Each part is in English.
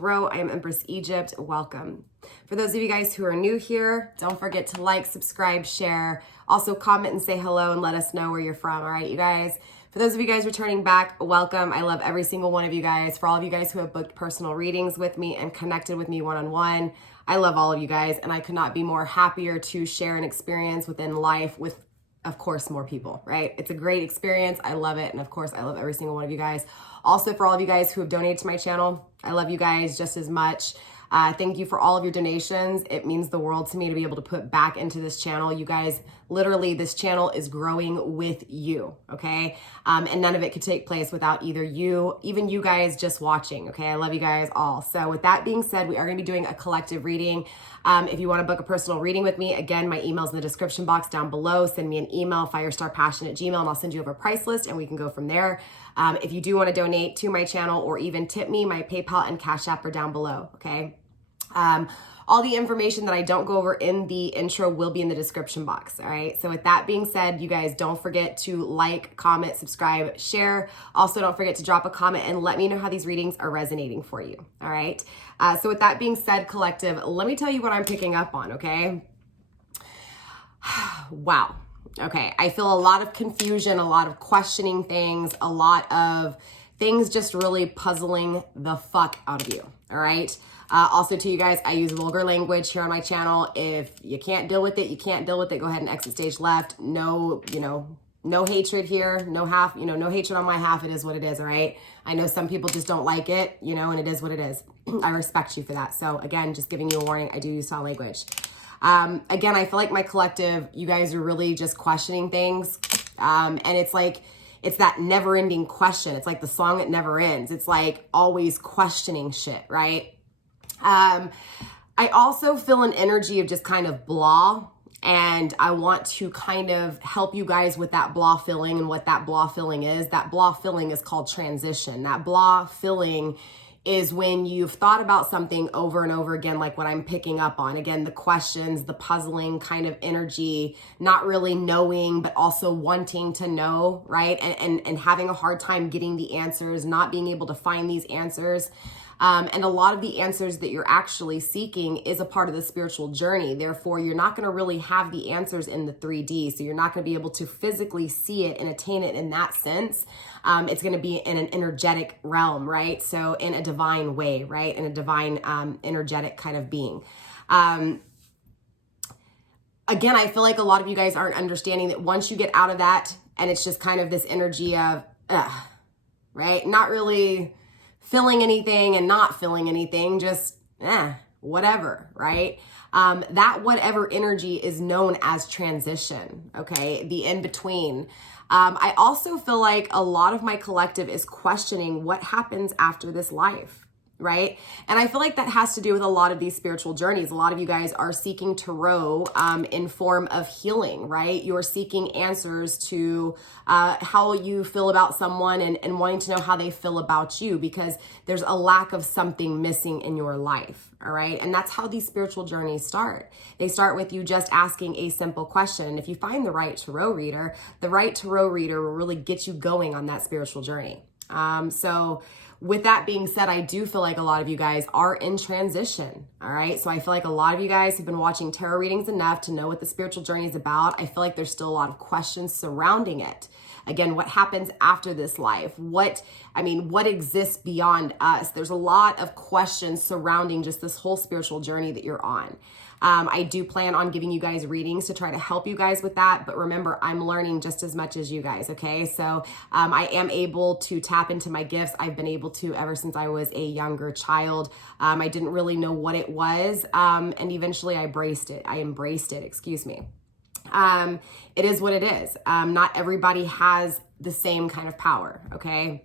Tarot. I am Empress Egypt. Welcome. For those of you guys who are new here, don't forget to like, subscribe, share. Also comment and say hello and let us know where you're from. All right, you guys. For those of you guys returning back, welcome. I love every single one of you guys. For all of you guys who have booked personal readings with me and connected with me one-on-one, I love all of you guys, and I could not be more happier to share an experience within life with, of course, more people, right? It's a great experience. I love it. And of course, I love every single one of you guys. Also, for all of you guys who have donated to my channel, I love you guys just as much. Thank you for all of your donations. It means the world to me to be able to put back into this channel. You guys, literally, this channel is growing with you, okay? And none of it could take place without either you, even you guys just watching, okay? I love you guys all. So with that being said, we are gonna be doing a collective reading. If you wanna book a personal reading with me, again, my email's in the description box down below. Send me an email, FireStarPassion@gmail.com, and I'll send you over a price list and we can go from there. If you do wanna donate to my channel or even tip me, my PayPal and Cash App are down below, okay? All the information that I don't go over in the intro will be in the description box, all right? So with that being said, you guys don't forget to like, comment, subscribe, share. Also, don't forget to drop a comment and let me know how these readings are resonating for you, all right? So with that being said, collective, let me tell you what I'm picking up on, okay? Wow. Okay, I feel a lot of confusion, a lot of questioning things, a lot of things just really puzzling the fuck out of you, all right? Also to you guys, I use vulgar language here on my channel. If you can't deal with it, you can't deal with it. Go ahead and exit stage left. No, no hatred here. No hatred on my half. It is what it is, all right? I know some people just don't like it, and it is what it is. I respect you for that. So again, just giving you a warning, I do use foul language. Again, I feel like my collective, you guys are really just questioning things. And it's like, it's that never ending question. It's like the song that never ends. It's like always questioning shit, right? I also feel an energy of just kind of blah, and I want to kind of help you guys with that blah feeling and what that blah feeling is. That blah feeling is called transition. That blah feeling is when you've thought about something over and over again, like what I'm picking up on. Again, the questions, the puzzling kind of energy, not really knowing, but also wanting to know, right? And having a hard time getting the answers, not being able to find these answers. And a lot of the answers that you're actually seeking is a part of the spiritual journey. Therefore, you're not going to really have the answers in the 3D. So you're not going to be able to physically see it and attain it in that sense. It's going to be in an energetic realm, right? So in a divine way, right? In a divine energetic kind of being. Again, I feel like a lot of you guys aren't understanding that once you get out of that, and it's just kind of this energy of, right? Not really feeling anything and not feeling anything, just whatever, right? That whatever energy is known as transition, okay? The in-between. I also feel like a lot of my collective is questioning what happens after this life, right? And I feel like that has to do with a lot of these spiritual journeys. A lot of you guys are seeking tarot in form of healing, right? You're seeking answers to how you feel about someone and wanting to know how they feel about you because there's a lack of something missing in your life, all right? And that's how these spiritual journeys start. They start with you just asking a simple question. And if you find the right tarot reader, the right tarot reader will really get you going on that spiritual journey. So with that being said, I do feel like a lot of you guys are in transition, all right? So I feel like a lot of you guys have been watching tarot readings enough to know what the spiritual journey is about. I feel like there's still a lot of questions surrounding it. Again, what happens after this life? What exists beyond us? There's a lot of questions surrounding just this whole spiritual journey that you're on. I do plan on giving you guys readings to try to help you guys with that. But remember, I'm learning just as much as you guys, okay? So I am able to tap into my gifts. I've been able to ever since I was a younger child. I didn't really know what it was. And eventually I embraced it, excuse me. It is what it is. Not everybody has the same kind of power, okay?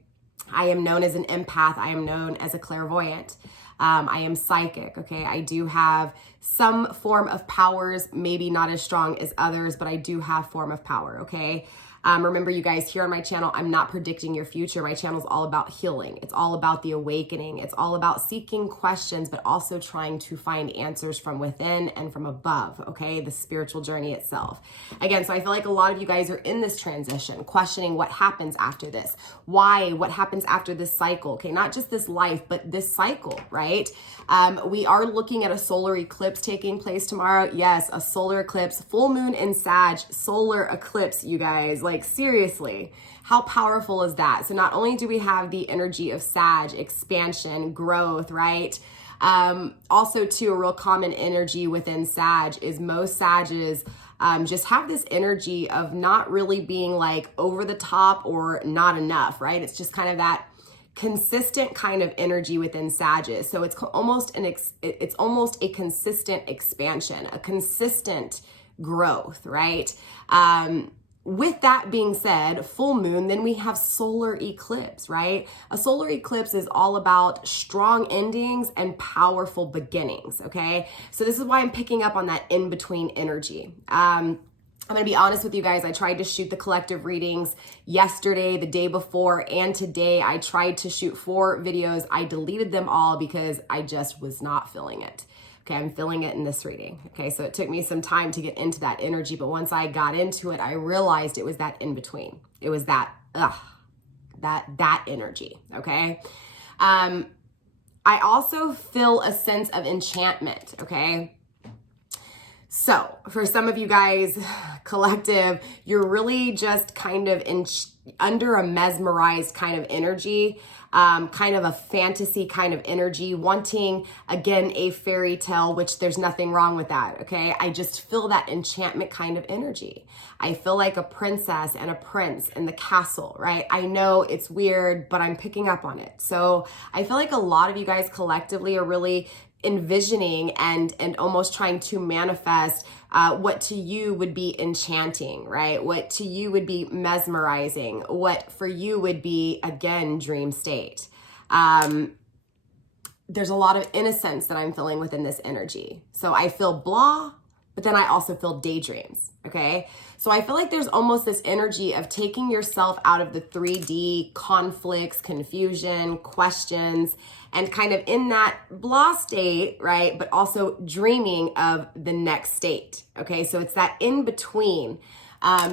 I am known as an empath. I am known as a clairvoyant. I am psychic, okay? I do have some form of powers, maybe not as strong as others, but I do have form of power, okay? Remember, you guys, here on my channel, I'm not predicting your future. My channel is all about healing. It's all about the awakening. It's all about seeking questions, but also trying to find answers from within and from above, okay? The spiritual journey itself. Again, so I feel like a lot of you guys are in this transition, questioning what happens after this. Why? What happens after this cycle? Okay, not just this life, but this cycle, right? We are looking at a solar eclipse taking place tomorrow. Yes, a solar eclipse, full moon in Sag, solar eclipse, you guys. Like, seriously, how powerful is that? So not only do we have the energy of Sag, expansion, growth, right? Also, too, a real common energy within Sag is most Sages just have this energy of not really being like over the top or not enough, right? It's just kind of that consistent kind of energy within Sages. So it's almost it's almost a consistent expansion, a consistent growth, right? With that being said, full moon, then we have solar eclipse, right? A solar eclipse is all about strong endings and powerful beginnings, okay? So this is why I'm picking up on that in-between energy. I'm going to be honest with you guys. I tried to shoot the collective readings yesterday, the day before, and today. I tried to shoot 4 videos. I deleted them all because I just was not feeling it. Okay, I'm feeling it in this reading. Okay, so it took me some time to get into that energy, but once I got into it, I realized it was that in between. It was that, that energy, okay? I also feel a sense of enchantment, okay? So for some of you guys, collective, you're really just kind of under a mesmerized kind of energy, kind of a fantasy kind of energy, wanting, again, a fairy tale, which there's nothing wrong with that, okay? I just feel that enchantment kind of energy. I feel like a princess and a prince in the castle, right? I know it's weird, but I'm picking up on it. So I feel like a lot of you guys collectively are really envisioning and almost trying to manifest what to you would be enchanting, right? What to you would be mesmerizing, what for you would be, again, dream state. There's a lot of innocence that I'm feeling within this energy. So I feel blah, but then I also feel daydreams, okay? So I feel like there's almost this energy of taking yourself out of the 3D conflicts, confusion, questions, and kind of in that blah state, right? But also dreaming of the next state, okay? So it's that in between.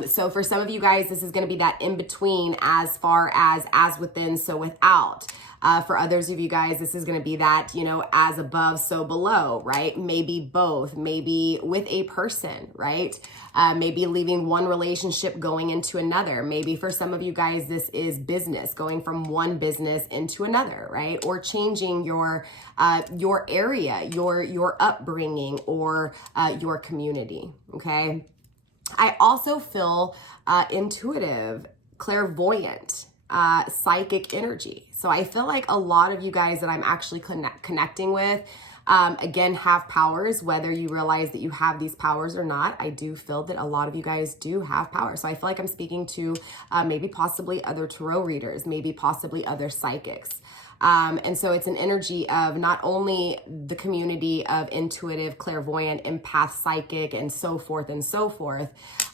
So for some of you guys, this is going to be that in between as far as within, so without. For others of you guys, this is going to be that, you know, as above, so below, right? Maybe both, maybe with a person, right? Maybe leaving one relationship going into another. Maybe for some of you guys, this is business, going from one business into another, right? Or changing your area, your upbringing, or your community, okay? I also feel intuitive, clairvoyant, psychic energy. So I feel like a lot of you guys that I'm actually connecting with, again, have powers, whether you realize that you have these powers or not. I do feel that a lot of you guys do have power. So I feel like I'm speaking to maybe possibly other tarot readers, maybe possibly other psychics. And so it's an energy of not only the community of intuitive, clairvoyant, empath, psychic, and so forth,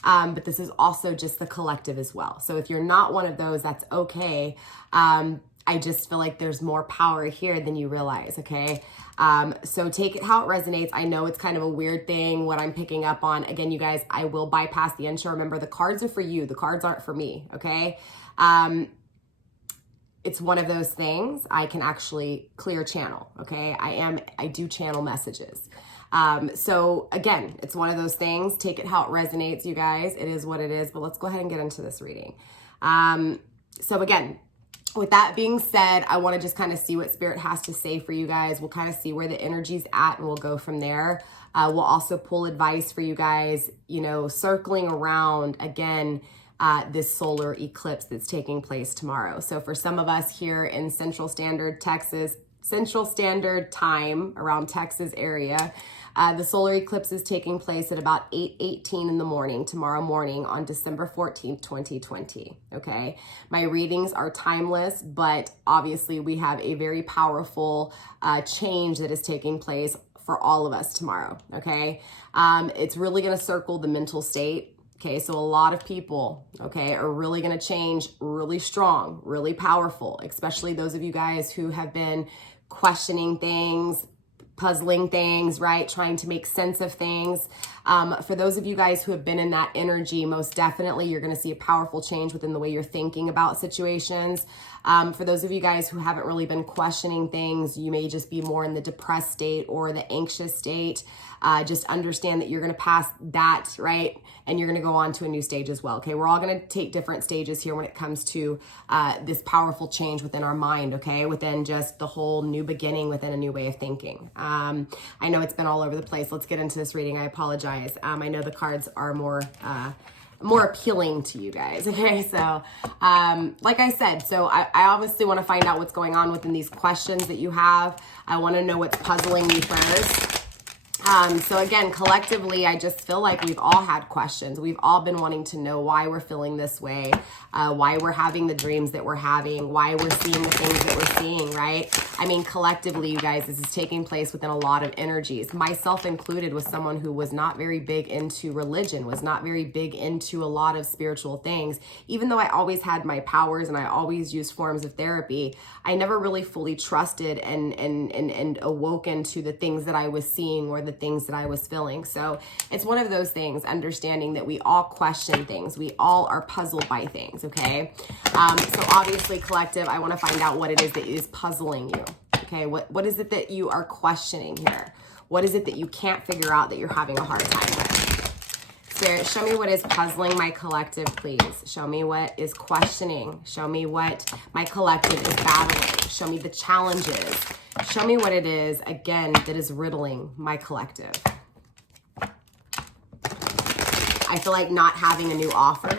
but this is also just the collective as well. So if you're not one of those, that's okay. I just feel like there's more power here than you realize, okay? So take it how it resonates. I know it's kind of a weird thing, what I'm picking up on. Again, you guys, I will bypass the intro. Remember, the cards are for you. The cards aren't for me, okay? It's one of those things I can actually clear channel, okay? I do channel messages. So again, it's one of those things. Take it how it resonates, you guys. It is what it is, but let's go ahead and get into this reading. So again, with that being said, I want to just kind of see what Spirit has to say for you guys. We'll kind of see where the energy's at and we'll go from there. We'll also pull advice for you guys, you know, circling around again, this solar eclipse that's taking place tomorrow. So for some of us here in Central Standard Time around Texas area, the solar eclipse is taking place at about 8:18 in the morning, tomorrow morning on December 14th, 2020, okay? My readings are timeless, but obviously we have a very powerful change that is taking place for all of us tomorrow, okay? It's really gonna circle the mental state. Okay, so a lot of people, okay, are really going to change really strong, really powerful, especially those of you guys who have been questioning things, puzzling things, right? Trying to make sense of things. For those of you guys who have been in that energy, most definitely you're going to see a powerful change within the way you're thinking about situations. For those of you guys who haven't really been questioning things, you may just be more in the depressed state or the anxious state. Just understand that you're going to pass that, right? And you're going to go on to a new stage as well. Okay, we're all going to take different stages here when it comes to this powerful change within our mind, okay? Within just the whole new beginning, within a new way of thinking. I know it's been all over the place. Let's get into this reading. I apologize. I know the cards are more appealing to you guys. Okay, so like I said, so I obviously want to find out what's going on within these questions that you have. I want to know what's puzzling you first. So again, collectively, I just feel like we've all had questions. We've all been wanting to know why we're feeling this way, why we're having the dreams that we're having, why we're seeing the things that we're seeing, right? I mean, collectively, you guys, this is taking place within a lot of energies. Myself included was someone who was not very big into religion, was not very big into a lot of spiritual things. Even though I always had my powers and I always used forms of therapy, I never really fully trusted and awoken to the things that I was seeing or the things that I was feeling. So it's one of those things, understanding that we all question things. We all are puzzled by things, okay? So obviously, collective, I want to find out what it is that is puzzling you, okay? What is it that you are questioning here? What is it that you can't figure out that you're having a hard time with? Spirit, show me what is puzzling my collective, please. Show me what is questioning. Show me what my collective is battling. Show me the challenges. Show me what it is, again, that is riddling my collective. I feel like not having a new offer.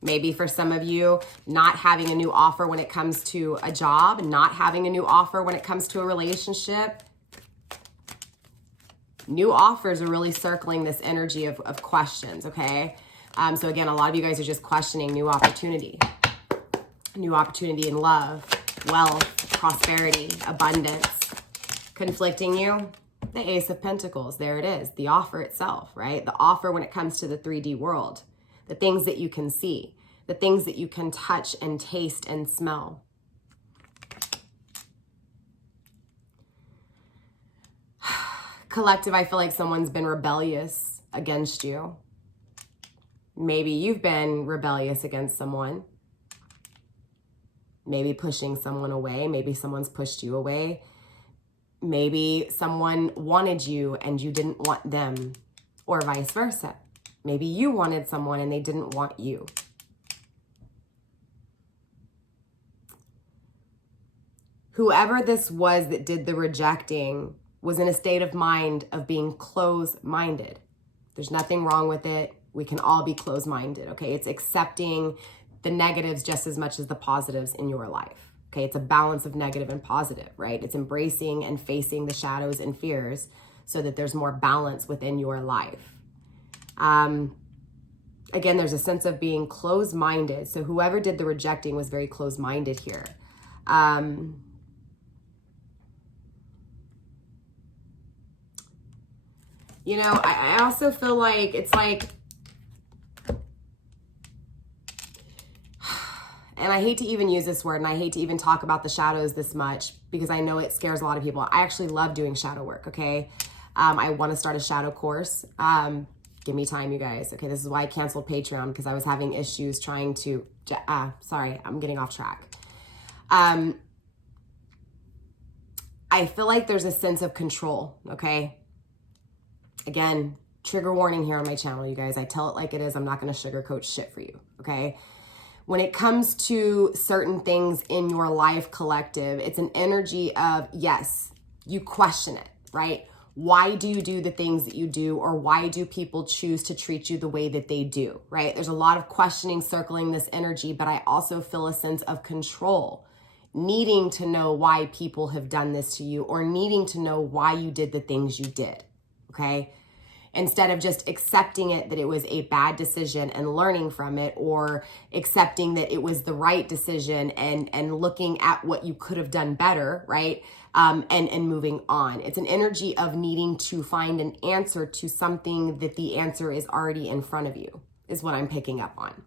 Maybe for some of you, not having a new offer when it comes to a job, not having a new offer when it comes to a relationship. New offers are really circling this energy of questions, okay? So again, a lot of you guys are just questioning new opportunity in love, wealth, prosperity, abundance. Conflicting you, the Ace of Pentacles, there it is, the offer itself, right? The offer when it comes to the 3D world, the things that you can see, the things that you can touch and taste and smell. Collective, I feel like someone's been rebellious against you. Maybe you've been rebellious against someone. Maybe pushing someone away. Maybe someone's pushed you away. Maybe someone wanted you and you didn't want them, or vice versa. Maybe you wanted someone and they didn't want you. Whoever this was that did the rejecting was in a state of mind of being closed-minded. There's nothing wrong with it. We can all be closed-minded, okay? It's accepting the negatives just as much as the positives in your life, okay? It's a balance of negative and positive, right? It's embracing and facing the shadows and fears so that there's more balance within your life. Again, there's a sense of being closed-minded. So whoever did the rejecting was very closed-minded here. You know, I also feel like it's like, and I hate to even use this word and I hate to even talk about the shadows this much because I know it scares a lot of people. I actually love doing shadow work, okay? I want to start a shadow course. Give me time, you guys. Okay, this is why I canceled Patreon because I was having issues trying to, sorry, I'm getting off track. I feel like there's a sense of control, okay? Again, trigger warning here on my channel, you guys. I tell it like it is. I'm not going to sugarcoat shit for you, okay? When it comes to certain things in your life, collective, it's an energy of, yes, you question it, right? Why do you do the things that you do, or why do people choose to treat you the way that they do, right? There's a lot of questioning circling this energy, but I also feel a sense of control, needing to know why people have done this to you or needing to know why you did the things you did, okay? instead of just accepting it that it was a bad decision and learning from it, or accepting that it was the right decision and looking at what you could have done better, right? And moving on. It's an energy of needing to find an answer to something that the answer is already in front of you, is what I'm picking up on.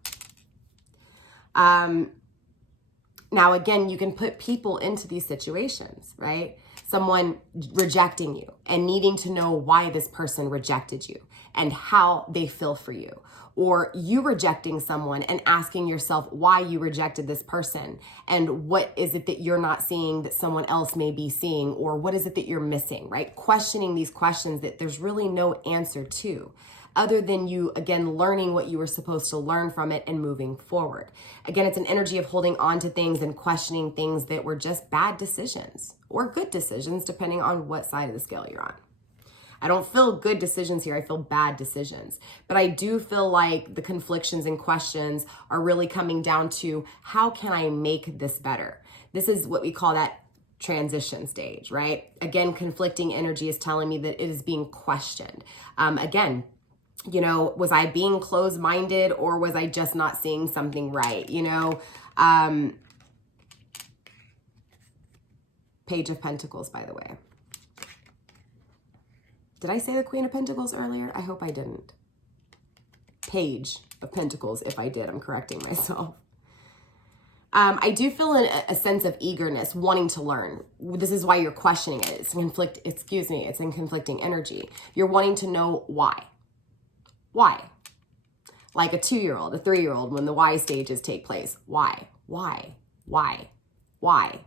Now, again, you can put people into these situations, right? Someone rejecting you and needing to know why this person rejected you and how they feel for you. Or you rejecting someone and asking yourself why you rejected this person and what is it that you're not seeing that someone else may be seeing, or what is it that you're missing, right? Questioning these questions that there's really no answer to, other than you, again, learning what you were supposed to learn from it and moving forward. Again, it's an energy of holding on to things and questioning things that were just bad decisions or good decisions, depending on what side of the scale you're on. I don't feel good decisions here. I feel bad decisions. But I do feel like the conflictions and questions are really coming down to, how can I make this better? This is what we call that transition stage, right? Again, conflicting energy is telling me that it is being questioned. Again, you know, was I being closed-minded, or was I just not seeing something right? You know, Page of Pentacles, by the way. Did I say the Queen of Pentacles earlier? I hope I didn't. Page of Pentacles. If I did, I'm correcting myself. I do feel a sense of eagerness, wanting to learn. This is why you're questioning it. It's in conflicting energy. You're wanting to know why. Why? Like a 2-year-old, a 3-year-old, when the why stages take place. Why? Why? Why? Why?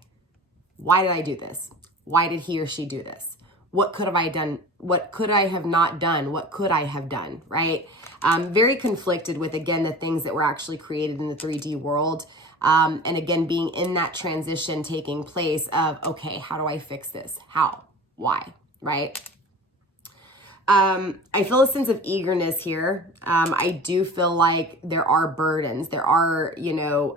Why did I do this? Why did he or she do this? What could have I done? What could I have not done? What could I have done, right? Very conflicted with, again, the things that were actually created in the 3D world. And again, being in that transition taking place of, okay, how do I fix this? How? Why? Right? I feel a sense of eagerness here. I do feel like there are burdens. There are, you know,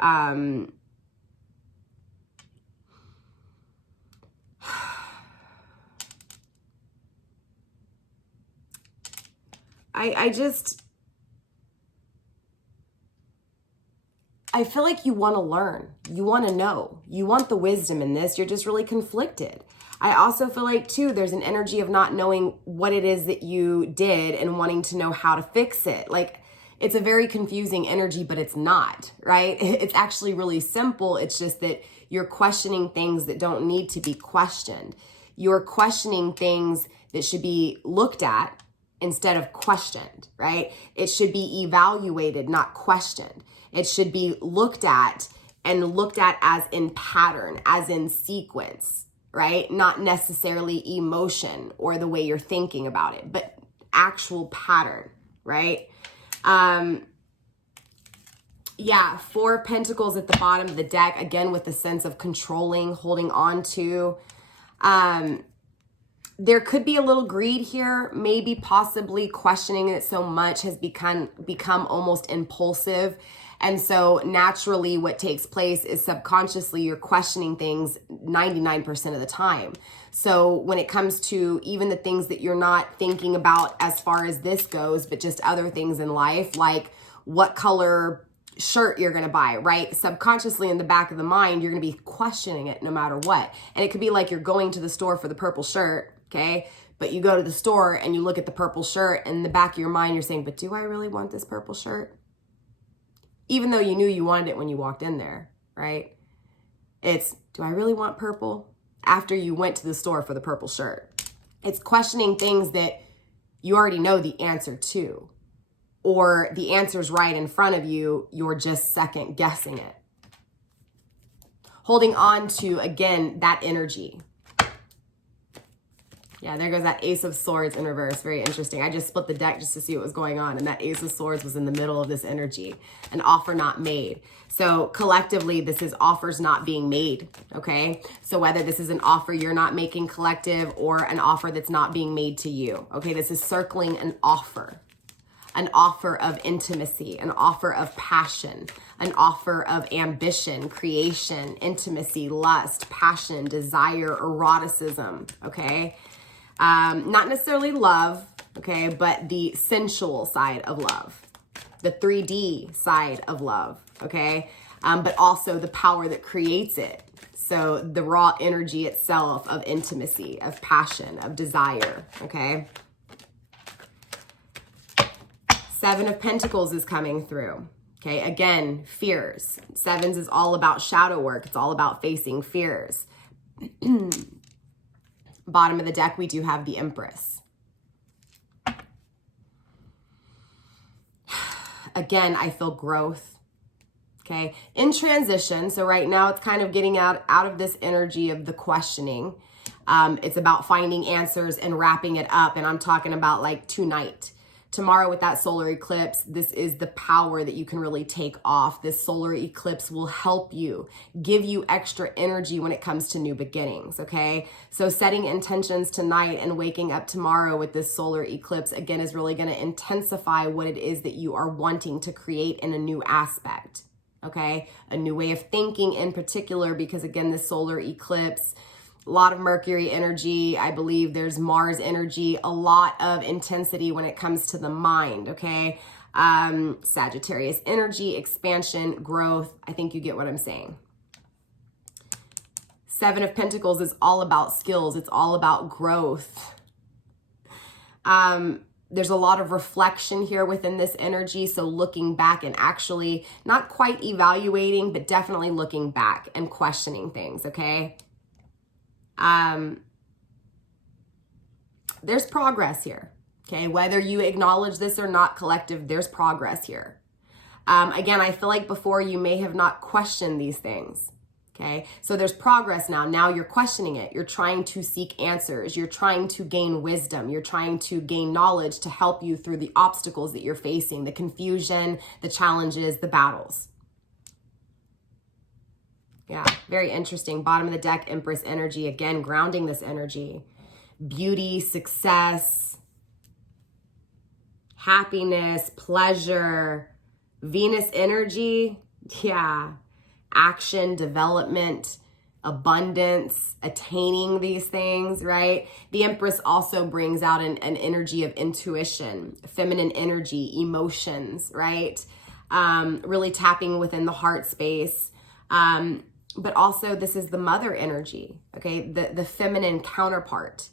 I feel like you want to learn. You want to know. You want the wisdom in this. You're just really conflicted. I also feel like, too, there's an energy of not knowing what it is that you did and wanting to know how to fix it. Like, it's a very confusing energy, but it's not, right? It's actually really simple. It's just that you're questioning things that don't need to be questioned. You're questioning things that should be looked at instead of questioned, right? It should be evaluated, not questioned. It should be looked at, and looked at as in pattern, as in sequence, right? Not necessarily emotion or the way you're thinking about it, but actual pattern, right? Yeah, 4 Pentacles at the bottom of the deck, again, with the sense of controlling, holding on to. There could be a little greed here, maybe possibly questioning it so much has become almost impulsive. And so naturally what takes place is subconsciously you're questioning things 99% of the time. So when it comes to even the things that you're not thinking about as far as this goes, but just other things in life, like what color shirt you're going to buy, right? Subconsciously in the back of the mind, you're going to be questioning it no matter what. And it could be like you're going to the store for the purple shirt, okay? But you go to the store and you look at the purple shirt, and in the back of your mind, you're saying, but do I really want this purple shirt? Even though you knew you wanted it when you walked in there, right? It's, do I really want purple? After you went to the store for the purple shirt. It's questioning things that you already know the answer to, or the answer's right in front of you, you're just second guessing it. Holding on to, again, that energy. Yeah, there goes that Ace of Swords in reverse. Very interesting. I just split the deck just to see what was going on. And that Ace of Swords was in the middle of this energy. An offer not made. So collectively, this is offers not being made. Okay. So whether this is an offer you're not making collective, or an offer that's not being made to you. Okay. This is circling an offer. An offer of intimacy, an offer of passion, an offer of ambition, creation, intimacy, lust, passion, desire, eroticism. Okay. Not necessarily love, okay? But the sensual side of love, the 3D side of love, okay? But also the power that creates it. So the raw energy itself of intimacy, of passion, of desire, okay? Seven of Pentacles is coming through. Okay, again, fears. Sevens is all about shadow work. It's all about facing fears. Bottom of the deck, we do have the Empress. Again, I feel growth. Okay, in transition. So right now it's kind of getting out of this energy of the questioning. It's about finding answers and wrapping it up. And I'm talking about like tonight. Tomorrow with that solar eclipse, this is the power that you can really take off. This solar eclipse will help you, give you extra energy when it comes to new beginnings, okay? So setting intentions tonight and waking up tomorrow with this solar eclipse, again, is really going to intensify what it is that you are wanting to create in a new aspect, okay? A new way of thinking in particular, because again, this solar eclipse, a lot of Mercury energy. I believe there's Mars energy, a lot of intensity when it comes to the mind, okay? Sagittarius energy, expansion, growth. I think you get what I'm saying. Seven of Pentacles is all about skills. It's all about growth. There's a lot of reflection here within this energy. So looking back and actually not quite evaluating, but definitely looking back and questioning things, okay? There's progress here, okay? Whether you acknowledge this or not, collective, there's progress here. Again, I feel like before you may have not questioned these things, okay? So there's progress now. Now you're questioning it. You're trying to seek answers. You're trying to gain wisdom. You're trying to gain knowledge to help you through the obstacles that you're facing, the confusion, the challenges, the battles. Yeah, very interesting. Bottom of the deck, Empress energy. Again, grounding this energy. Beauty, success, happiness, pleasure. Venus energy. Yeah. Action, development, abundance, attaining these things, right? The Empress also brings out an energy of intuition, feminine energy, emotions, right? Really tapping within the heart space. But also this is the mother energy, okay? The feminine counterpart.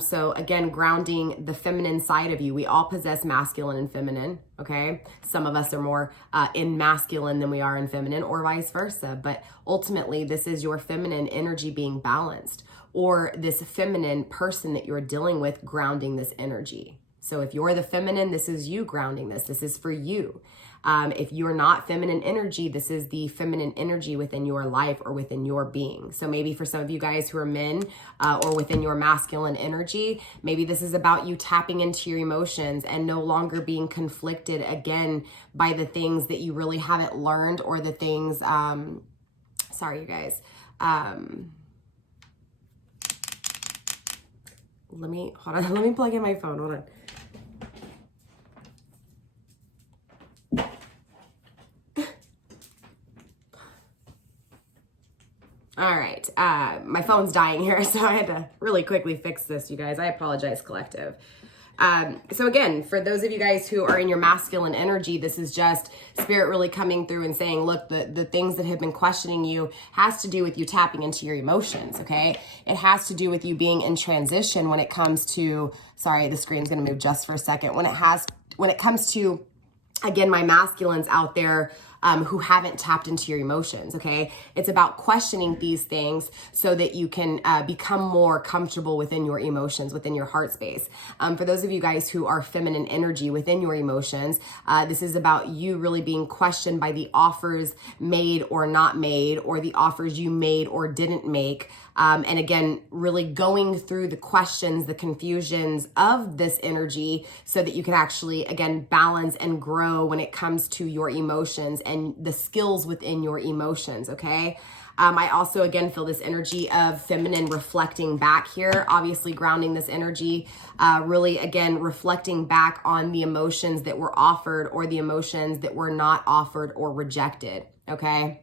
So again, grounding the feminine side of you. We all possess masculine and feminine, okay? Some of us are more in masculine than we are in feminine, or vice versa. But ultimately, this is your feminine energy being balanced, or this feminine person that you're dealing with grounding this energy. So if you're the feminine, this is you grounding this. This is for you. If you're not feminine energy, this is the feminine energy within your life or within your being. So maybe for some of you guys who are men or within your masculine energy, maybe this is about you tapping into your emotions and no longer being conflicted again by the things that you really haven't learned, or the things, sorry, you guys. Let me plug in my phone. Hold on. All right, my phone's dying here, so I had to really quickly fix this, you guys. I apologize, collective. So again, for those of you guys who are in your masculine energy, this is just spirit really coming through and saying, look, the things that have been questioning you has to do with you tapping into your emotions, okay? It has to do with you being in transition when it comes to, sorry, the screen's gonna move just for a second. When it comes to, again, my masculines out there, who haven't tapped into your emotions, okay? It's about questioning these things so that you can become more comfortable within your emotions, within your heart space. For those of you guys who are feminine energy within your emotions, this is about you really being questioned by the offers made or not made, or the offers you made or didn't make. And again, really going through the questions, the confusions of this energy so that you can actually, again, balance and grow when it comes to your emotions and the skills within your emotions, okay? I also, again, feel this energy of feminine reflecting back here, obviously grounding this energy, really, again, reflecting back on the emotions that were offered or the emotions that were not offered or rejected, okay?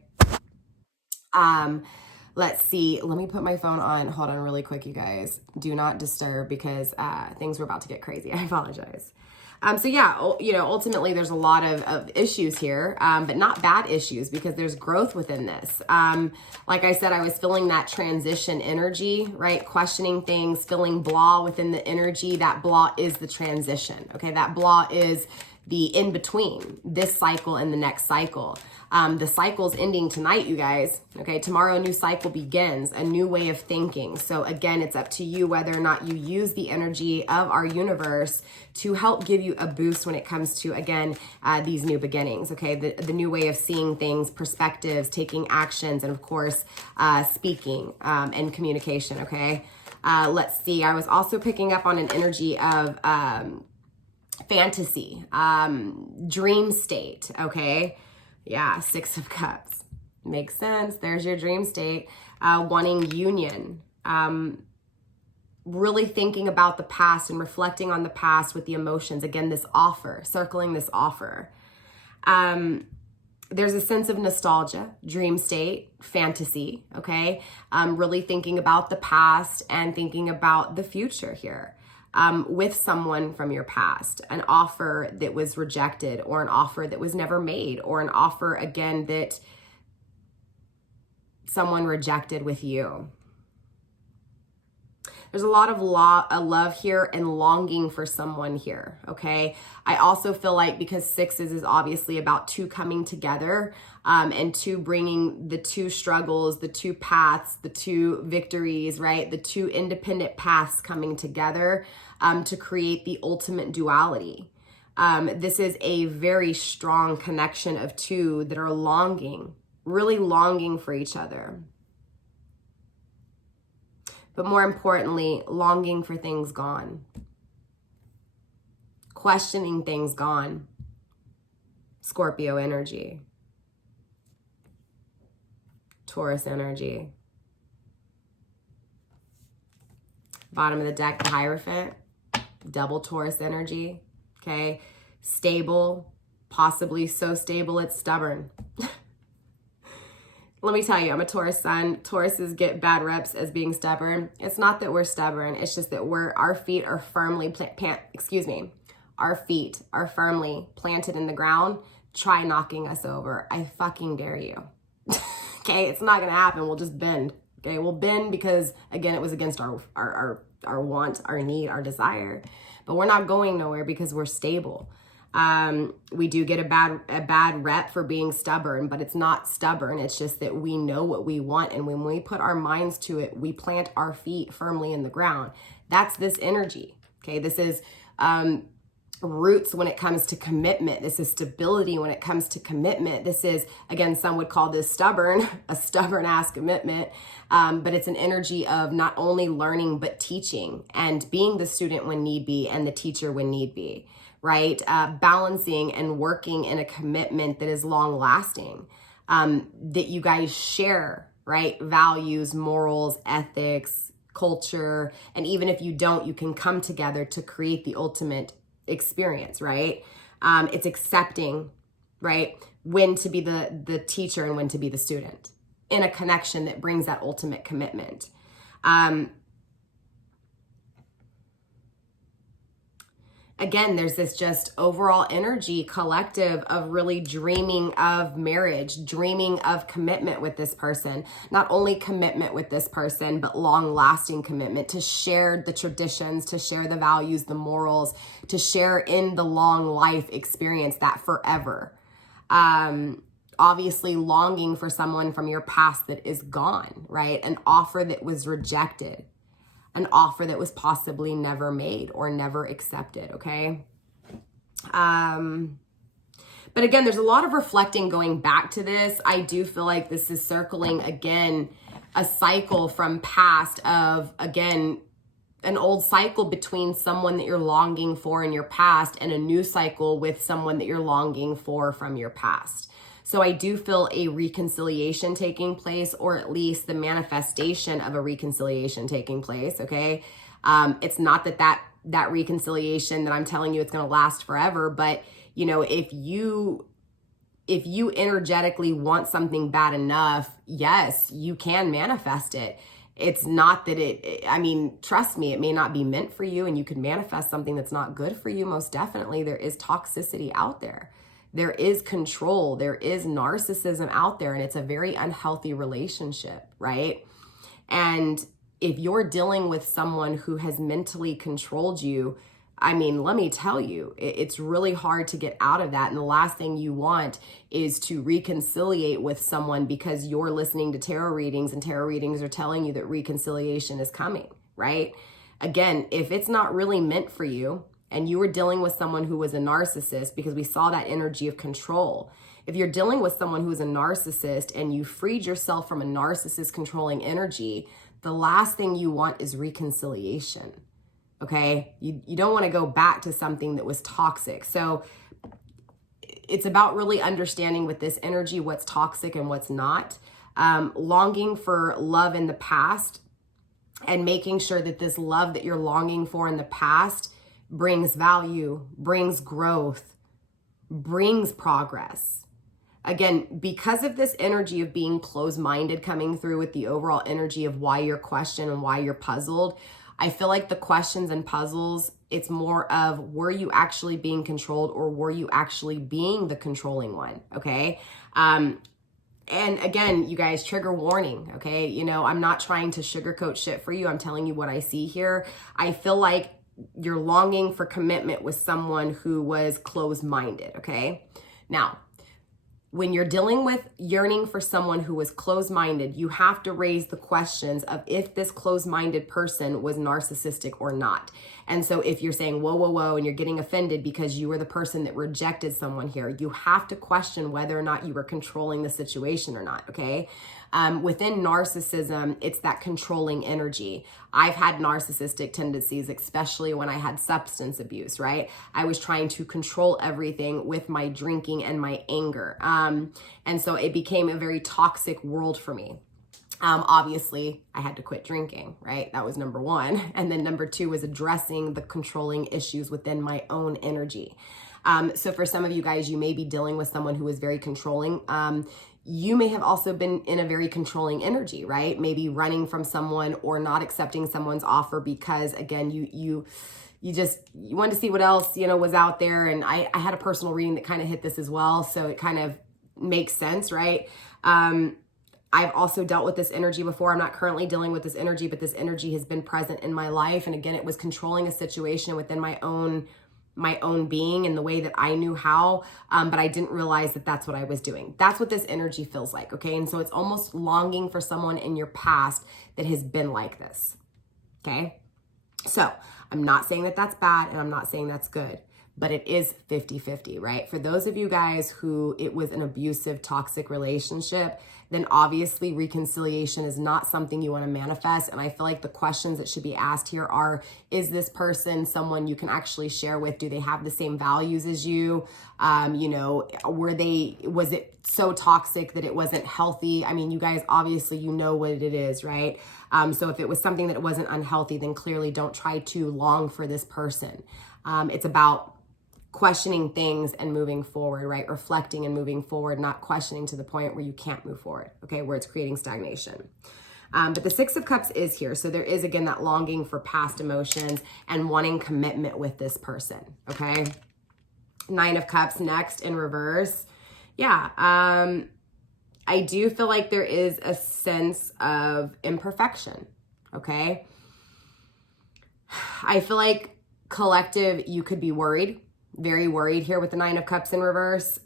Let's see. Let me put my phone on. Hold on really quick, you guys. Do not disturb because things were about to get crazy. I apologize. So yeah, ultimately there's a lot of issues here, but not bad issues because there's growth within this. Like I said, I was feeling that transition energy, right? Questioning things, feeling blah within the energy. That blah is the transition, okay? That blah is the in-between this cycle and the next cycle. The cycle's ending tonight, you guys. Okay, tomorrow a new cycle begins, a new way of thinking. So again, it's up to you whether or not you use the energy of our universe to help give you a boost when it comes to, again, these new beginnings, okay? The new way of seeing things, perspectives, taking actions, and of course, speaking and communication, okay? Let's see, I was also picking up on an energy of fantasy, dream state, okay? Yeah, Six of Cups. Makes sense. There's your dream state. Wanting union. Really thinking about the past and reflecting on the past with the emotions. Again, this offer, circling this offer. There's a sense of nostalgia, dream state, fantasy, okay? Really thinking about the past and thinking about the future here. With someone from your past, an offer that was rejected or an offer that was never made or an offer, again, that someone rejected with you. There's a lot of love here and longing for someone here, okay? I also feel like because sixes is obviously about two coming together and two bringing the two struggles, the two paths, the two victories, right? The two independent paths coming together to create the ultimate duality. This is a very strong connection of two that are longing, really longing for each other. But more importantly, longing for things gone. Questioning things gone. Scorpio energy. Taurus energy. Bottom of the deck, the Hierophant. Double Taurus energy. Okay. Stable. Possibly so stable it's stubborn. Let me tell you, I'm a Taurus sun. Tauruses get bad reps as being stubborn. It's not that we're stubborn. It's just that our feet are firmly our feet are firmly planted in the ground. Try knocking us over. I fucking dare you. Okay, it's not gonna happen. We'll just bend. Okay, we'll bend because again, it was against our want, our need, our desire. But we're not going nowhere because we're stable. We do get a bad rep for being stubborn, but it's not stubborn. It's just that we know what we want. And when we put our minds to it, we plant our feet firmly in the ground. That's this energy. Okay. This is, roots when it comes to commitment. This is stability when it comes to commitment. This is, again, some would call this stubborn, a stubborn ass commitment. But it's an energy of not only learning, but teaching and being the student when need be and the teacher when need be. Right? Balancing and working in a commitment that is long lasting, that you guys share, right? Values, morals, ethics, culture. And even if you don't, you can come together to create the ultimate experience, right? It's accepting, right? When to be the teacher and when to be the student in a connection that brings that ultimate commitment. Again, there's this just overall energy collective of really dreaming of marriage, dreaming of commitment with this person. Not only commitment with this person, but long-lasting commitment to share the traditions, to share the values, the morals, to share in the long life experience, that forever. Obviously longing for someone from your past that is gone, right? An offer that was rejected. An offer that was possibly never made or never accepted, okay? But again, there's a lot of reflecting going back to this. I do feel like this is circling, again, a cycle from past of, again, an old cycle between someone that you're longing for in your past and a new cycle with someone that you're longing for from your past. So I do feel a reconciliation taking place, or at least the manifestation of a reconciliation taking place, okay? It's not that reconciliation that I'm telling you it's going to last forever, but, you know, if you if you energetically want something bad enough, yes, you can manifest it. It's not that I mean, trust me, it may not be meant for you, and you could manifest something that's not good for you. Most definitely, there is toxicity out there. There is control. There is narcissism out there, and it's a very unhealthy relationship, right? And if you're dealing with someone who has mentally controlled you, I mean, let me tell you, it's really hard to get out of that. And the last thing you want is to reconciliate with someone because you're listening to tarot readings, and tarot readings are telling you that reconciliation is coming, right? Again, if it's not really meant for you and you were dealing with someone who was a narcissist, because we saw that energy of control. If you're dealing with someone who is a narcissist and you freed yourself from a narcissist controlling energy, the last thing you want is reconciliation. Okay, you don't want to go back to something that was toxic. So it's about really understanding with this energy what's toxic and what's not. Longing for love in the past and making sure that this love that you're longing for in the past brings value, brings growth, brings progress. Again, because of this energy of being closed-minded coming through with the overall energy of why you're questioned and why you're puzzled, I feel like the questions and puzzles, it's more of, were you actually being controlled, or were you actually being the controlling one? Okay. And again, you guys, trigger warning. Okay. You know, I'm not trying to sugarcoat shit for you. I'm telling you what I see here. I feel like you're longing for commitment with someone who was closed-minded. Okay. Now, when you're dealing with yearning for someone who was closed-minded, you have to raise the questions of if this closed-minded person was narcissistic or not. And so if you're saying, whoa, whoa, whoa, and you're getting offended because you were the person that rejected someone here, you have to question whether or not you were controlling the situation or not, okay? Within narcissism, it's that controlling energy. I've had narcissistic tendencies, especially when I had substance abuse, right? I was trying to control everything with my drinking and my anger. And so it became a very toxic world for me. Obviously, I had to quit drinking, right? That was number one. And then number two was addressing the controlling issues within my own energy. So for some of you guys, you may be dealing with someone who is very controlling. You may have also been in a very controlling energy, right? Maybe running from someone or not accepting someone's offer because, again, you wanted to see what else, was out there. And I had a personal reading that kind of hit this as well. So it kind of makes sense, right? I've also dealt with this energy before. I'm not currently dealing with this energy, but this energy has been present in my life. And again, it was controlling a situation within my own being in the way that I knew how, but I didn't realize that that's what I was doing. That's what this energy feels like, okay? And so it's almost longing for someone in your past that has been like this, okay? So I'm not saying that that's bad, and I'm not saying that's good, but it is 50-50, right? For those of you guys who it was an abusive, toxic relationship, then obviously reconciliation is not something you want to manifest. And I feel like the questions that should be asked here are, is this person someone you can actually share with? Do they have the same values as you? Was it so toxic that it wasn't healthy? I mean, you guys, obviously, you know what it is, right? So if it was something that wasn't unhealthy, then clearly don't try to long for this person. It's about questioning things and moving forward, right? Reflecting and moving forward, not questioning to the point where you can't move forward, okay? Where it's creating stagnation. But the Six of Cups is here. So there is, again, that longing for past emotions and wanting commitment with this person, okay? Nine of Cups next in reverse. Yeah, I do feel like there is a sense of imperfection, okay? I feel like collective, you could be worried. Very worried here with the Nine of Cups in reverse.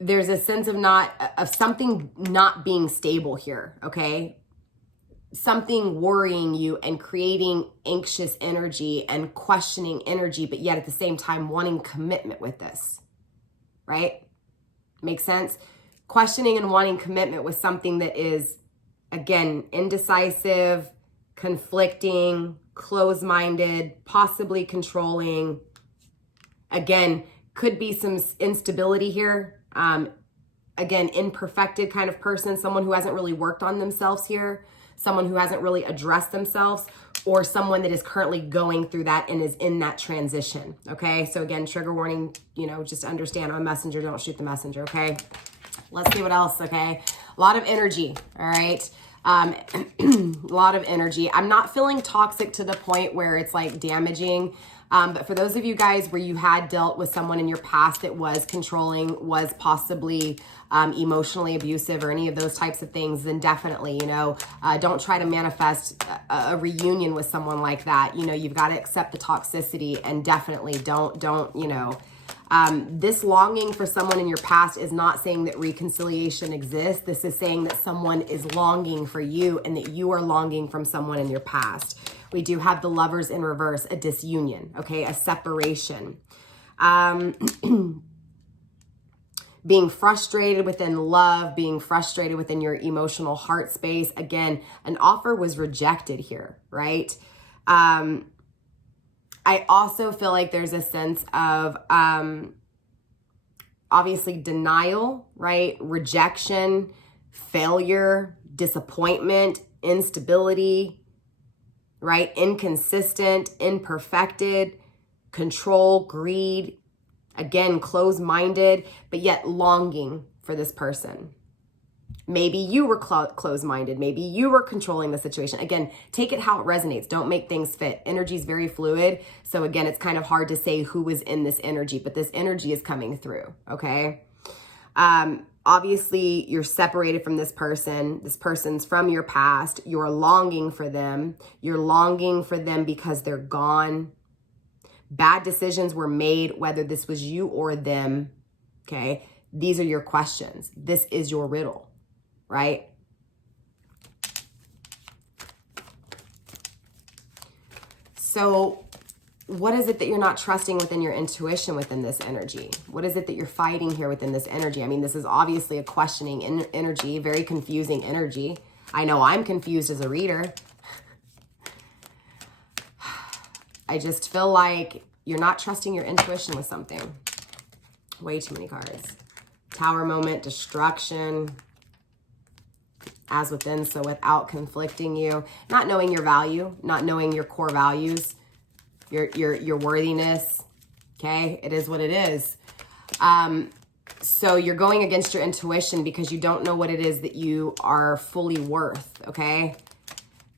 There's a sense of something not being stable here, okay? Something worrying you and creating anxious energy and questioning energy, but yet at the same time wanting commitment with this, right? Makes sense? Questioning and wanting commitment with something that is, again, indecisive, conflicting, closed-minded, possibly controlling. Again, could be some instability here. Again, imperfected kind of person, someone who hasn't really worked on themselves here, someone who hasn't really addressed themselves, or someone that is currently going through that and is in that transition, okay? So again, trigger warning, you know, just understand I'm a messenger, don't shoot the messenger, okay? Let's see what else, okay? A lot of energy, all right? A lot of energy. I'm not feeling toxic to the point where it's like damaging, but for those of you guys where you had dealt with someone in your past that was controlling, was possibly emotionally abusive or any of those types of things, then definitely, you know, don't try to manifest a reunion with someone like that. You know, you've got to accept the toxicity, and definitely don't, you know, this longing for someone in your past is not saying that reconciliation exists. This is saying that someone is longing for you and that you are longing from someone in your past. We do have the Lovers in reverse, a disunion, okay, a separation. Being frustrated within love, being frustrated within your emotional heart space. Again, an offer was rejected here, right? I also feel like there's a sense of obviously denial, right? Rejection, failure, disappointment, instability, right? Inconsistent, imperfected, control, greed, again, closed-minded, but yet longing for this person. Maybe you were closed-minded. Maybe you were controlling the situation. Again, take it how it resonates. Don't make things fit. Energy is very fluid. So again, it's kind of hard to say who was in this energy, but this energy is coming through, okay? Obviously, you're separated from this person. This person's from your past. You're longing for them. You're longing for them because they're gone. Bad decisions were made, whether this was you or them, okay? These are your questions. This is your riddle. Right? So what is it that you're not trusting within your intuition within this energy? What is it that you're fighting here within this energy? I mean, this is obviously a questioning energy, very confusing energy. I know I'm confused as a reader. I just feel like you're not trusting your intuition with something. Way too many cards. Tower moment, destruction. As within, so without, conflicting you, not knowing your value, not knowing your core values, your worthiness. Okay, it is what it is. So you're going against your intuition because you don't know what it is that you are fully worth. Okay,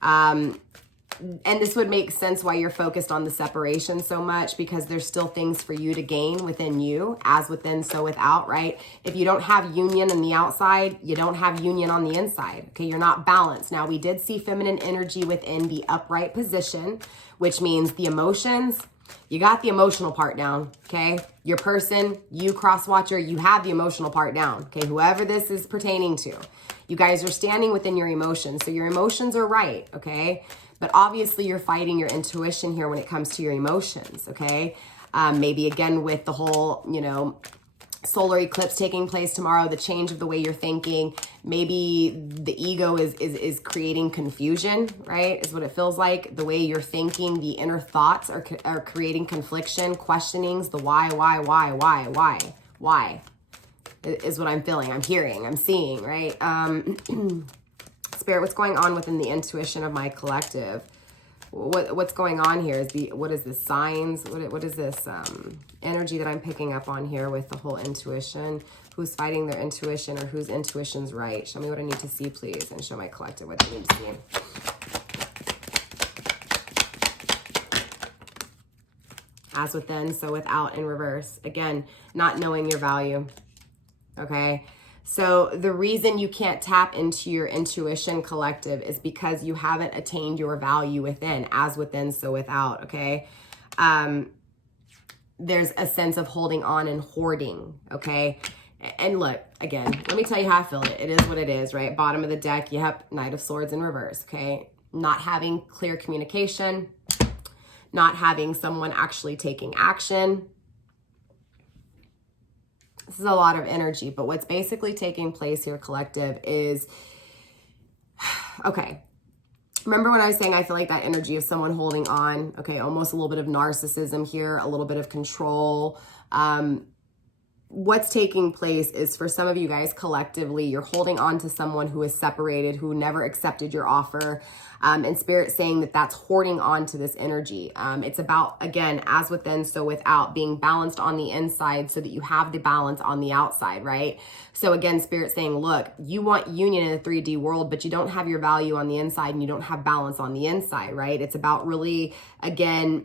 and this would make sense why you're focused on the separation so much, because there's still things for you to gain within you, as within, so without, right? If you don't have union on the outside, you don't have union on the inside, okay? You're not balanced. Now, we did see feminine energy within the upright position, which means the emotions, you got the emotional part down, okay? Your person, you cross watcher, you have the emotional part down, okay? Whoever this is pertaining to. You guys are standing within your emotions, so your emotions are right, okay? But obviously you're fighting your intuition here when it comes to your emotions, okay? Maybe again with the whole, you know, solar eclipse taking place tomorrow, the change of the way you're thinking, maybe the ego is creating confusion, right? Is what it feels like. The way you're thinking, the inner thoughts are creating confliction, questionings, the why is what I'm feeling, I'm hearing, I'm seeing, right? Spirit, what's going on within the intuition of my collective? What's going on here? What is this? Signs? What is this energy that I'm picking up on here with the whole intuition? Who's fighting their intuition, or whose intuition's right? Show me what I need to see, please, and show my collective what they need to see. As within, so without, in reverse. Again, not knowing your value. Okay? So the reason you can't tap into your intuition, collective, is because you haven't attained your value within, as within, so without, okay? There's a sense of holding on and hoarding, okay? And look, again, let me tell you how I feel it. It is what it is, right? Bottom of the deck, yep, Knight of Swords in reverse, okay? Not having clear communication, not having someone actually taking action. This is a lot of energy, but what's basically taking place here, collective, is, okay, remember when I was saying I feel like that energy of someone holding on, okay, almost a little bit of narcissism here, a little bit of control. what's taking place is for some of you guys collectively, you're holding on to someone who is separated, who never accepted your offer. And Spirit saying that that's hoarding on to this energy. It's about, again, as within, so without, being balanced on the inside so that you have the balance on the outside, right? So again, Spirit saying, look, you want union in a 3D world, but you don't have your value on the inside and you don't have balance on the inside, right? It's about really, again,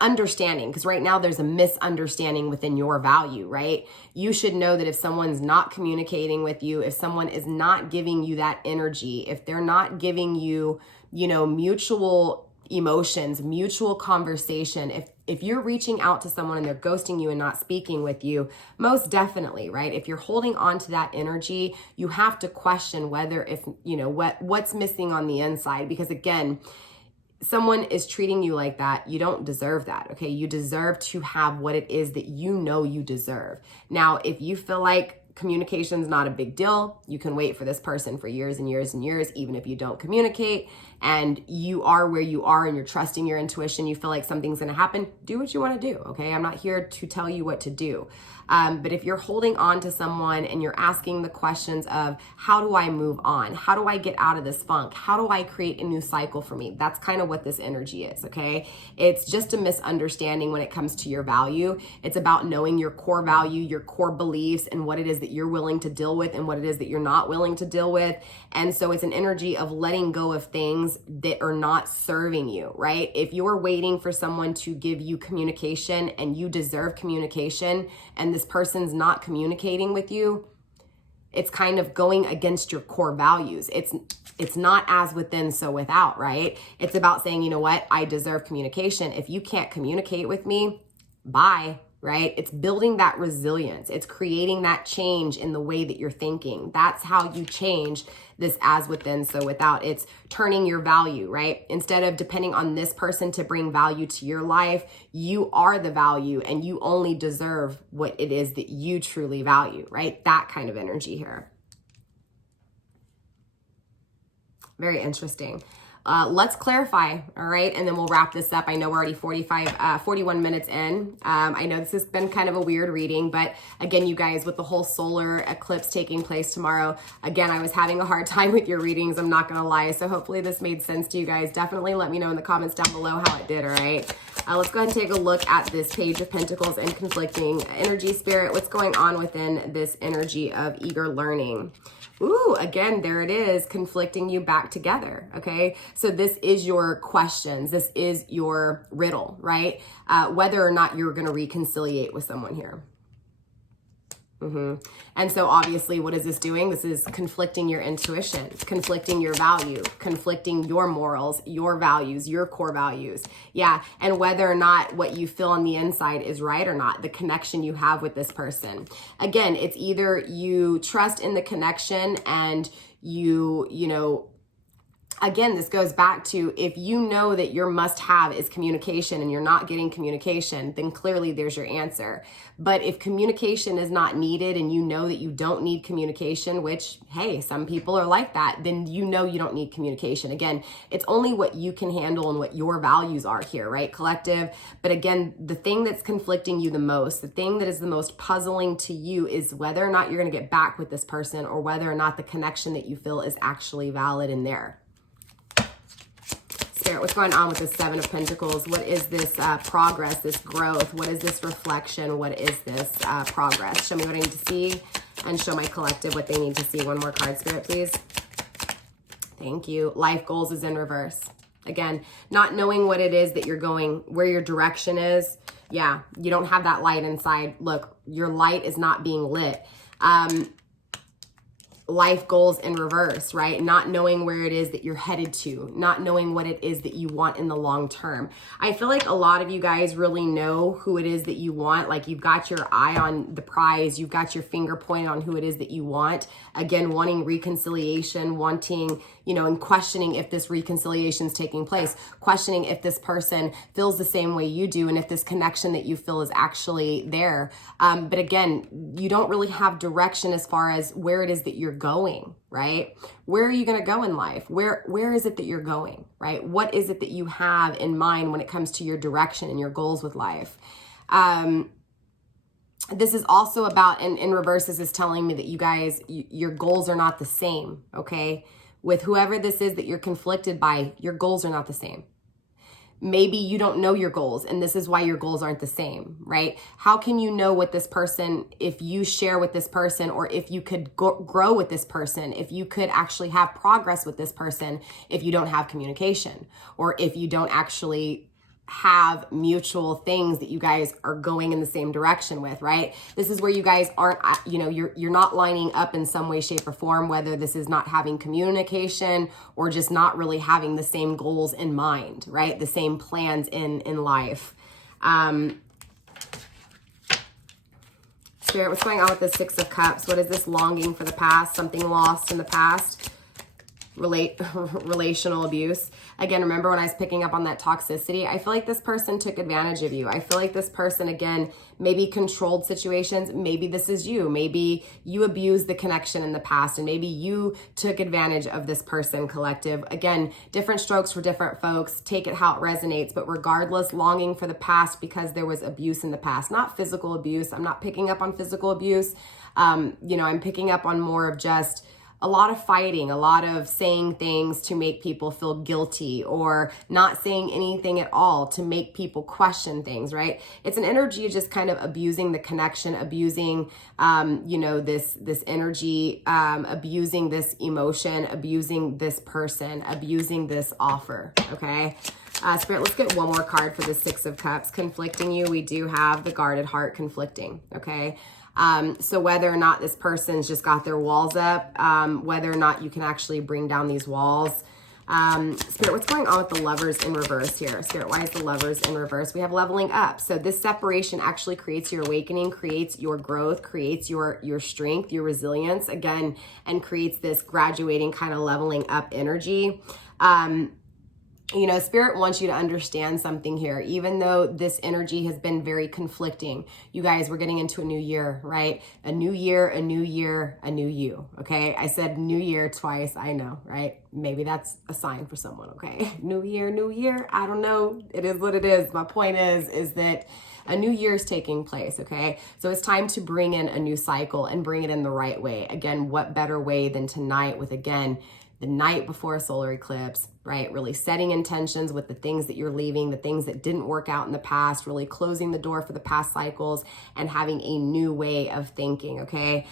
understanding, because right now there's a misunderstanding within your value, right? You should know that if someone's not communicating with you, if someone is not giving you that energy, if they're not giving you, mutual emotions, mutual conversation, if you're reaching out to someone and they're ghosting you and not speaking with you, most definitely, right? If you're holding on to that energy, you have to question whether what's missing on the inside, because again, someone is treating you like that, you don't deserve that, okay? You deserve to have what it is that you deserve. Now, if you feel like communication's not a big deal, you can wait for this person for years and years and years, even if you don't communicate, and you are where you are and you're trusting your intuition, you feel like something's gonna happen, do what you wanna do, okay? I'm not here to tell you what to do. But if you're holding on to someone and you're asking the questions of, how do I move on? How do I get out of this funk? How do I create a new cycle for me? That's kind of what this energy is, okay? It's just a misunderstanding when it comes to your value. It's about knowing your core value, your core beliefs, and what it is that you're willing to deal with and what it is that you're not willing to deal with. And so it's an energy of letting go of things that are not serving you, right? If you're waiting for someone to give you communication and you deserve communication, and this person's not communicating with you, it's kind of going against your core values. It's not as within, so without, right? It's about saying, you know what? I deserve communication. If you can't communicate with me, bye, right? It's building that resilience. It's creating that change in the way that you're thinking. That's how you change this as within, so without. It's turning your value, right? Instead of depending on this person to bring value to your life, you are the value and you only deserve what it is that you truly value, right? That kind of energy here. Very interesting. Let's clarify, all right? And then we'll wrap this up. I know we're already 41 minutes in. I know this has been kind of a weird reading, but again, you guys, with the whole solar eclipse taking place tomorrow, again, I was having a hard time with your readings, I'm not gonna lie. So hopefully this made sense to you guys. Definitely let me know in the comments down below how it did, all right? Let's go ahead and take a look at this Page of Pentacles and conflicting energy, Spirit. What's going on within this energy of eager learning? Ooh, again, there it is, conflicting you back together, okay? So this is your questions. This is your riddle, right? Whether or not you're going to reconciliate with someone here. And so obviously, what is this doing? This is conflicting your intuition, conflicting your value, conflicting your morals, your values, your core values. Yeah. And whether or not what you feel on the inside is right or not, the connection you have with this person. Again, it's either you trust in the connection and again, this goes back to, if you know that your must-have is communication and you're not getting communication, then clearly there's your answer. But if communication is not needed and you know that you don't need communication, which, hey, some people are like that, then you know you don't need communication. Again, it's only what you can handle and what your values are here, right, collective? But again, the thing that's conflicting you the most, the thing that is the most puzzling to you is whether or not you're going to get back with this person or whether or not the connection that you feel is actually valid in there. Spirit, what's going on with the Seven of Pentacles? What is this progress, this growth? What is this reflection? What is this progress? Show me what I need to see and show my collective what they need to see. One more card, Spirit, please. Thank you. Life goals is in reverse. Again, not knowing what it is that you're going, where your direction is. Yeah, you don't have that light inside. Look, your light is not being lit. Life goals in reverse, right? Not knowing where it is that you're headed to, not knowing what it is that you want in the long term. I feel like a lot of you guys really know who it is that you want. Like, you've got your eye on the prize. You've got your finger pointed on who it is that you want. Again, wanting reconciliation, wanting, and questioning if this reconciliation is taking place, questioning if this person feels the same way you do and if this connection that you feel is actually there. But again, you don't really have direction as far as where it is that you're going, right? Where are you going to go in life? Where is it that you're going, right? What is it that you have in mind when it comes to your direction and your goals with life? This is also about, and in reverse, this is telling me that you guys, your goals are not the same, okay? With whoever this is that you're conflicted by, your goals are not the same. Maybe you don't know your goals, and this is why your goals aren't the same, right? How can you know what this person, if you share with this person, or if you could grow with this person, if you could actually have progress with this person, if you don't have communication, or if you don't actually have mutual things that you guys are going in the same direction with, right? This is where you guys aren't, you know, you're not lining up in some way, shape, or form, whether this is not having communication or just not really having the same goals in mind, right? The same plans in life. Spirit, what's going on with the Six of Cups? What is this longing for the past? Something lost in the past? Relational abuse. Again, remember when I was picking up on that toxicity, I feel like this person took advantage of you. I feel like this person, again, maybe controlled situations. Maybe this is you. Maybe you abused the connection in the past, and maybe you took advantage of this person, collective. Again, different strokes for different folks. Take it how it resonates. But regardless, longing for the past because there was abuse in the past, not physical abuse. I'm not picking up on physical abuse. You know, I'm picking up on more of just a lot of fighting, a lot of saying things to make people feel guilty, or not saying anything at all to make people question things, right? It's an energy of just kind of abusing the connection, abusing, you know, this energy, abusing this emotion, abusing this person, abusing this offer, okay? Spirit, let's get one more card for the Six of Cups. Conflicting you, we do have the guarded heart conflicting, okay? So whether or not this person's just got their walls up, whether or not you can actually bring down these walls. Spirit, what's going on with the Lovers in reverse here? Spirit, why is the Lovers in reverse? We have leveling up. So this separation actually creates your awakening, creates your growth, creates your strength, your resilience, again, and creates this graduating kind of leveling up energy. You know, Spirit wants you to understand something here. Even though this energy has been very conflicting, you guys, we're getting into a new year, right? A new year, a new year, a new you, okay? I said new year twice, I know, right? Maybe that's a sign for someone, okay? New year, I don't know. It is what it is. My point is that a new year is taking place, okay? So it's time to bring in a new cycle and bring it in the right way. Again, what better way than tonight with, again, the night before a solar eclipse, right? Really setting intentions with the things that you're leaving, the things that didn't work out in the past, really closing the door for the past cycles and having a new way of thinking, okay?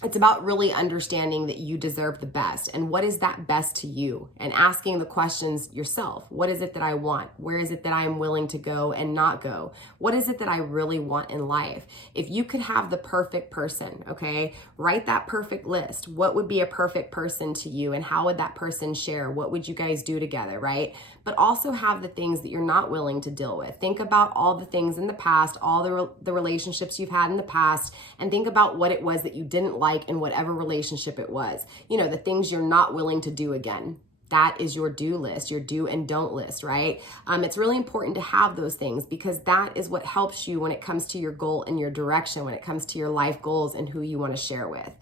It's about really understanding that you deserve the best, and what is that best to you, and asking the questions yourself. What is it that I want? Where is it that I'm willing to go and not go? What is it that I really want in life? If you could have the perfect person, okay, write that perfect list. What would be a perfect person to you, and how would that person share? What would you guys do together, right? But also have the things that you're not willing to deal with. Think about all the things in the past, all the relationships you've had in the past, and think about what it was that you didn't like in whatever relationship it was. You know, the things you're not willing to do again. That is your do list, your do and don't list, right? It's really important to have those things, because that is what helps you when it comes to your goal and your direction, when it comes to your life goals and who you want to share with.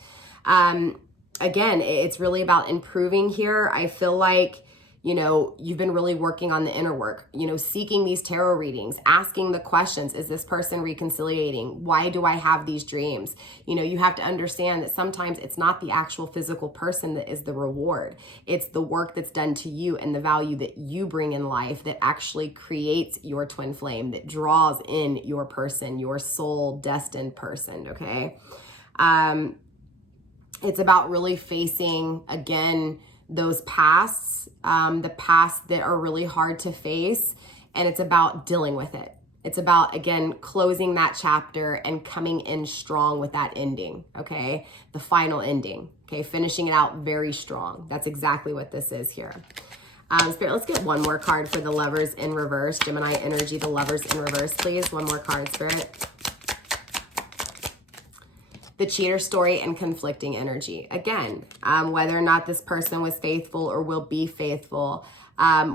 Again, it's really about improving here. I feel like, you know, you've been really working on the inner work, you know, seeking these tarot readings, asking the questions, is this person reconciliating? Why do I have these dreams? You know, you have to understand that sometimes it's not the actual physical person that is the reward. It's the work that's done to you and the value that you bring in life that actually creates your twin flame, that draws in your person, your soul destined person, okay? It's about really facing, again, those pasts, the pasts that are really hard to face, and it's about dealing with it. It's about, again, closing that chapter and coming in strong with that ending, okay? The final ending, okay? Finishing it out very strong. That's exactly what this is here. Spirit, let's get one more card for the Lovers in reverse. Gemini energy, the Lovers in reverse, please. One more card, Spirit. The cheater story and conflicting energy. Again, whether or not this person was faithful or will be faithful,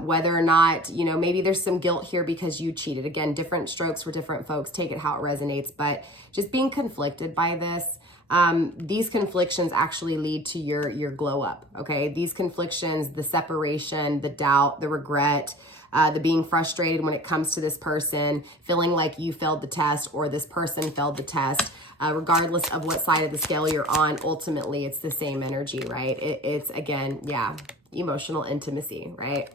whether or not, you know, maybe there's some guilt here because you cheated. Again, different strokes for different folks. Take it how it resonates, but just being conflicted by this. These conflictions actually lead to your glow up, okay? These conflictions, the separation, the doubt, the regret, the being frustrated when it comes to this person, feeling like you failed the test or this person failed the test. Regardless of what side of the scale you're on, ultimately it's the same energy, right? It's again, yeah, emotional intimacy, right?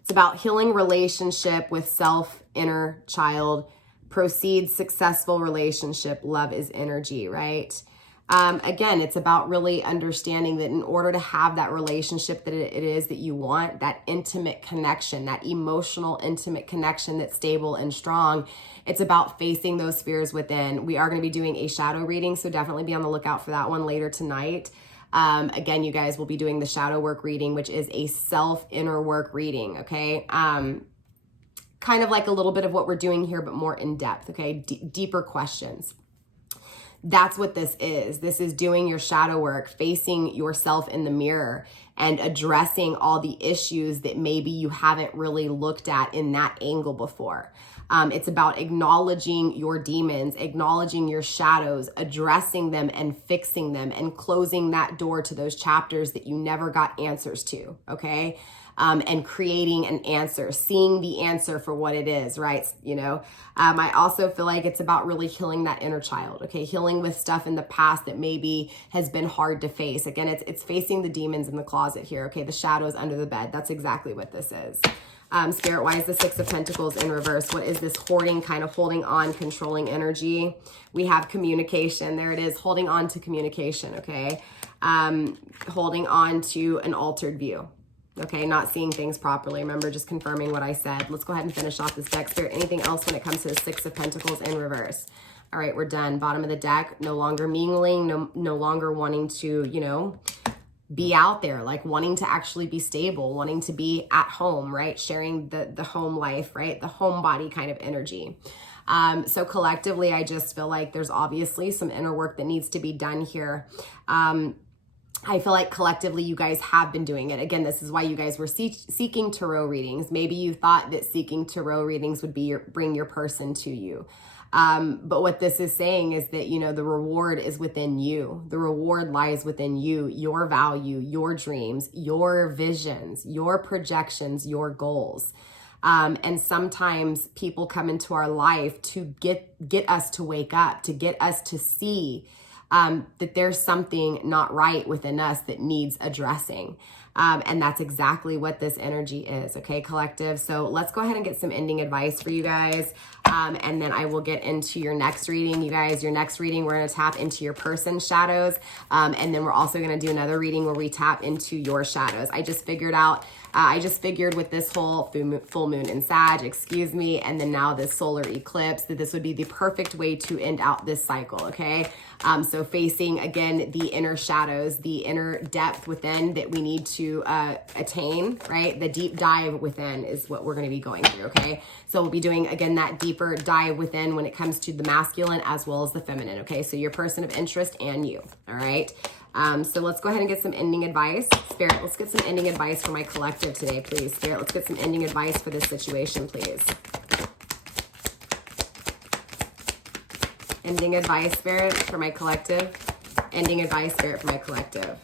It's about healing relationship with self, inner child, proceed, successful relationship, love is energy, right? Again, it's about really understanding that in order to have that relationship that it is that you want, that intimate connection, that emotional, intimate connection that's stable and strong, it's about facing those fears within. We are going to be doing a shadow reading, so definitely be on the lookout for that one later tonight. Again, you guys will be doing the shadow work reading, which is a self inner work reading, okay? Kind of like a little bit of what we're doing here, but more in depth, okay? Deeper questions. That's what this is. This is doing your shadow work, facing yourself in the mirror and addressing all the issues that maybe you haven't really looked at in that angle before. It's about acknowledging your demons, acknowledging your shadows, addressing them and fixing them and closing that door to those chapters that you never got answers to, okay? And creating an answer, seeing the answer for what it is, right? You know, I also feel like it's about really healing that inner child, okay? Healing with stuff in the past that maybe has been hard to face. Again, it's facing the demons in the closet here, okay? The shadows under the bed. That's exactly what this is. Spirit-wise, the Six of Pentacles in reverse. What is this hoarding, kind of holding on, controlling energy? We have communication. There it is, holding on to communication, okay? Holding on to an altered view. Okay, not seeing things properly. Remember, just confirming what I said. Let's go ahead and finish off this deck. Spirit, anything else when it comes to the Six of Pentacles in reverse? All right, we're done. Bottom of the deck, no longer mingling, no longer wanting to, you know, be out there, like wanting to actually be stable, wanting to be at home, right? Sharing the home life, right? The homebody kind of energy. So collectively, I just feel like there's obviously some inner work that needs to be done here. I feel like collectively you guys have been doing it. Again, this is why you guys were seeking tarot readings. Maybe you thought that seeking tarot readings would be bring your person to you. But what this is saying is that, you know, the reward is within you. The reward lies within you, your value, your dreams, your visions, your projections, your goals. And sometimes people come into our life to get us to wake up, to get us to see that there's something not right within us that needs addressing. And that's exactly what this energy is, okay, collective? So let's go ahead and get some ending advice for you guys. And then I will get into your next reading. You guys, your next reading, we're going to tap into your person's shadows. And then we're also going to do another reading where we tap into your shadows. I just figured with this whole full moon in Sag, and then now this solar eclipse, that this would be the perfect way to end out this cycle, okay? So facing, again, the inner shadows, the inner depth within that we need to attain, right? The deep dive within is what we're going to be going through, okay? So we'll be doing, again, that deeper dive within when it comes to the masculine as well as the feminine, okay? So your person of interest and you, all right? So let's go ahead and get some ending advice. Spirit, let's get some ending advice for my collective today, please. Spirit, let's get some ending advice for this situation, please. Ending advice, Spirit, for my collective. Ending advice, Spirit, for my collective.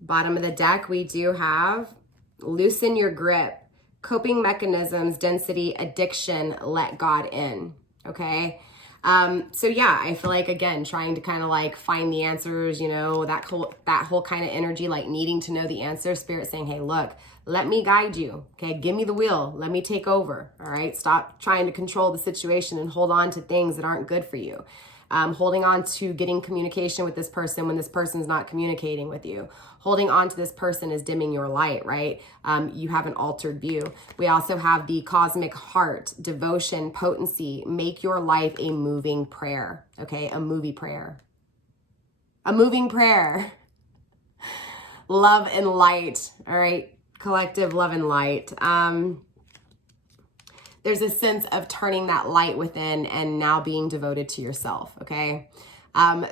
Bottom of the deck, we do have loosen your grip, coping mechanisms, density, addiction, let God in, okay? So yeah, I feel like, again, trying to kind of like find the answers, you know, that whole kind of energy, like needing to know the answer. Spirit saying, hey, look, let me guide you. Okay. Give me the wheel. Let me take over. All right. Stop trying to control the situation and hold on to things that aren't good for you. Holding on to getting communication with this person when this person's not communicating with you. Holding on to this person is dimming your light, right? You have an altered view. We also have the cosmic heart, devotion, potency. Make your life a moving prayer, okay? A movie prayer. A moving prayer. Love and light, all right? Collective love and light. There's a sense of turning that light within and now being devoted to yourself, okay?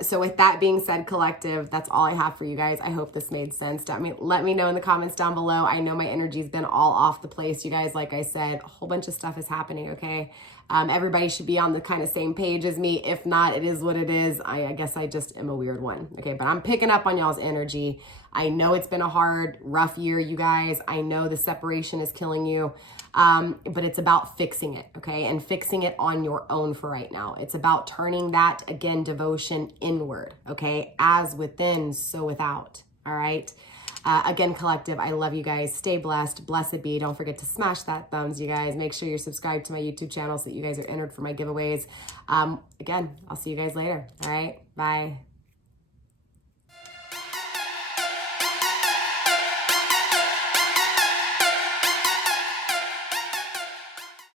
So with that being said, collective, that's all I have for you guys. I hope this made sense. Let me know in the comments down below. I know my energy's been all off the place, you guys. Like I said, a whole bunch of stuff is happening, okay? Everybody should be on the kind of same page as me. If not, it is what it is. I guess I just am a weird one. Okay, but I'm picking up on y'all's energy. I know it's been a hard, rough year, you guys. I know the separation is killing you, but it's about fixing it, okay? And fixing it on your own for right now. It's about turning that, again, devotion inward, okay? As within, so without, all right? Again, collective, I love you guys. Stay blessed. Blessed be. Don't forget to smash that thumbs, you guys. Make sure you're subscribed to my YouTube channel so that you guys are entered for my giveaways. Again, I'll see you guys later. All right? Bye.